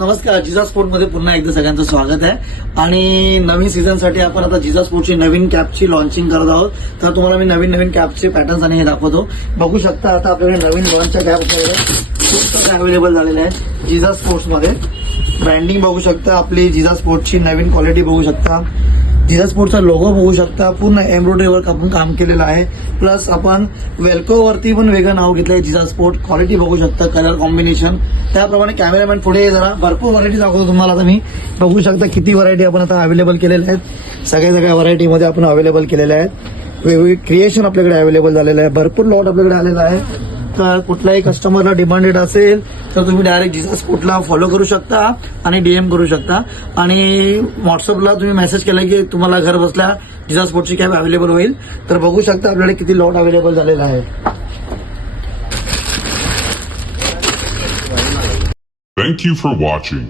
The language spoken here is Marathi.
नमस्कार, जिजा स्पोर्टमध्ये पुन्हा एकदा सगळ्यांचं स्वागत आहे. आणि नवीन सीझनसाठी आपण आता जिजा स्पोर्टची नवीन कॅपची लॉन्चिंग करत आहोत. तर तुम्हाला मी नवीन नवीन कॅपचे पॅटर्न्स आणि हे दाखवतो. बघू शकता आता आपल्याकडे नवीन लॉन्चच्या कॅप खूप काही अवेलेबल झालेल्या आहेत जिजा स्पोर्ट्समध्ये. ब्रँडिंग बघू शकता, आपली जिजा स्पोर्टची नवीन क्वालिटी बघू शकता, जिजा स्पोर्टचा लोगो बघू शकता, पूर्ण एम्ब्रॉयडरी वर्क आपण काम केलेलं आहे. प्लस आपण वेल्कोवरती पण वेगळं नाव घेतलंय जिजा स्पोर्ट. क्वालिटी बघू शकता, कलर कॉम्बिनेशन. त्याप्रमाणे कॅमेरामॅन पुढे जरा भरपूर व्हरायटी दाखवतो तुम्हाला. आता मी बघू शकता किती व्हरायटी आपण आता अवेलेबल केलेल्या आहेत. सगळ्या व्हरायटीमध्ये आपण अवेलेबल केलेल्या आहेत. वेगवेगळे क्रिएशन आपल्याकडे अवेलेबल झालेलं आहे. भरपूर लॉट आपल्याकडे आलेला आहे. तर कुठल्याही कस्टमरला डिमांडेड असेल तर तुम्ही डायरेक्ट जिजा स्पोर्टला फॉलो करू शकता आणि डीएम करू शकता. आणि व्हॉट्सअपला तुम्ही मेसेज केला की तुम्हाला घर बसल्या जिजा स्पोर्टची कॅब अवेलेबल होईल. तर बघू शकता आपल्याकडे किती लॉट अवेलेबल झालेला आहे. Thank you for watching.